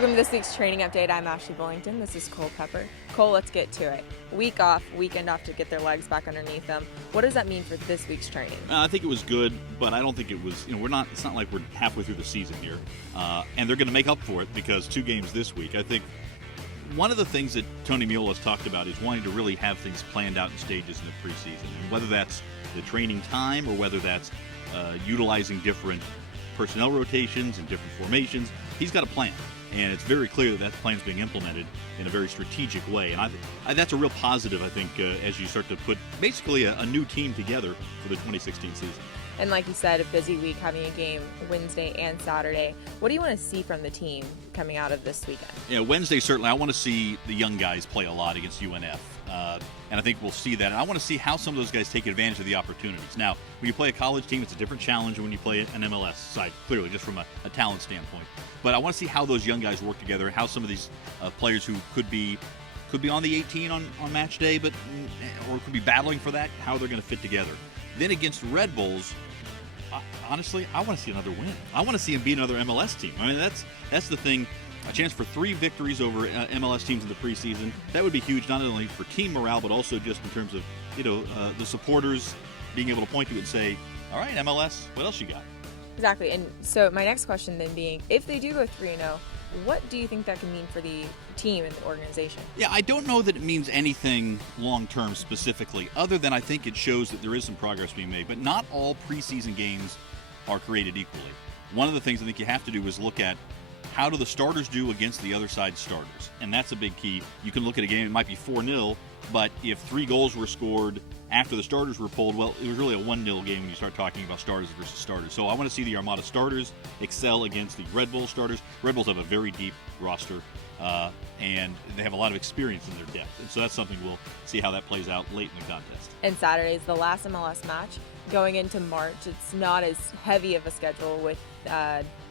Welcome to this week's training update. I'm Ashlea Bullington. This is Cole Pepper. Cole, let's get to it. Week off, weekend off to get their legs back underneath them. What does that mean for this week's training? I think it was good, but I don't think it was, it's not like we're halfway through the season here. And they're going to make up for it because 2 games this week. I think one of the things that Tony Mule has talked about is wanting to really have things planned out in stages in the preseason. And whether that's the training time or whether that's utilizing different personnel rotations and different formations, he's got a plan. And it's very clear that that plan is being implemented in a very strategic way. And that's a real positive, I think, as you start to put basically a new team together for the 2016 season. And like you said, a busy week, having a game Wednesday and Saturday. What do you want to see from the team coming out of this weekend? Yeah, Wednesday, certainly. I want to see the young guys play a lot against UNF. And I think we'll see that. And I want to see how some of those guys take advantage of the opportunities. Now, when you play a college team, it's a different challenge than when you play an MLS side, clearly, just from a talent standpoint. But I want to see how those young guys work together, how some of these players who could be on the 18 on match day, or could be battling for that, how they're going to fit together. Then against Red Bulls, honestly, I want to see another win. I want to see them beat another MLS team. I mean, that's the thing. A chance for 3 victories over MLS teams in the preseason. That would be huge, not only for team morale, but also just in terms of the supporters being able to point to it and say, all right, MLS, what else you got? Exactly. And so my next question then being, if they do go 3-0, what do you think that can mean for the team and the organization? Yeah, I don't know that it means anything long-term specifically, other than I think it shows that there is some progress being made. But not all preseason games are created equally. One of the things I think you have to do is look at how do the starters do against the other side's starters? And that's a big key. You can look at a game, it might be 4-0, but if 3 goals were scored after the starters were pulled, well, it was really a 1-0 game when you start talking about starters versus starters. So I want to see the Armada starters excel against the Red Bull starters. Red Bulls have a very deep roster, and they have a lot of experience in their depth. And so that's something we'll see how that plays out late in the contest. And Saturday is the last MLS match. Going into March, it's not as heavy of a schedule with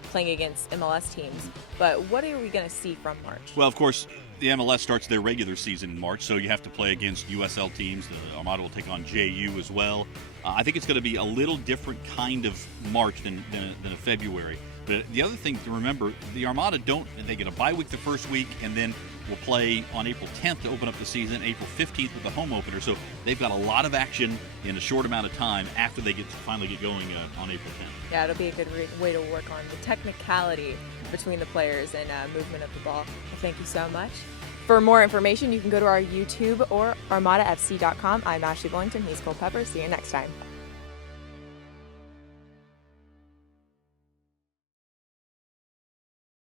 playing against MLS teams. But what are we going to see from March? Well, of course, the MLS starts their regular season in March, so you have to play against USL teams. The Armada will take on JU as well. I think it's going to be a little different kind of March than a February. But the other thing to remember, the Armada they get a bye week the first week, and then will play on April 10th to open up the season, April 15th with the home opener. So they've got a lot of action in a short amount of time after they finally get going on April 10th. Yeah, it'll be a good way to work on the technicality between the players and movement of the ball. Well, thank you so much. For more information, you can go to our YouTube or armadafc.com. I'm Ashlea Bullington. He's Cole Pepper. See you next time.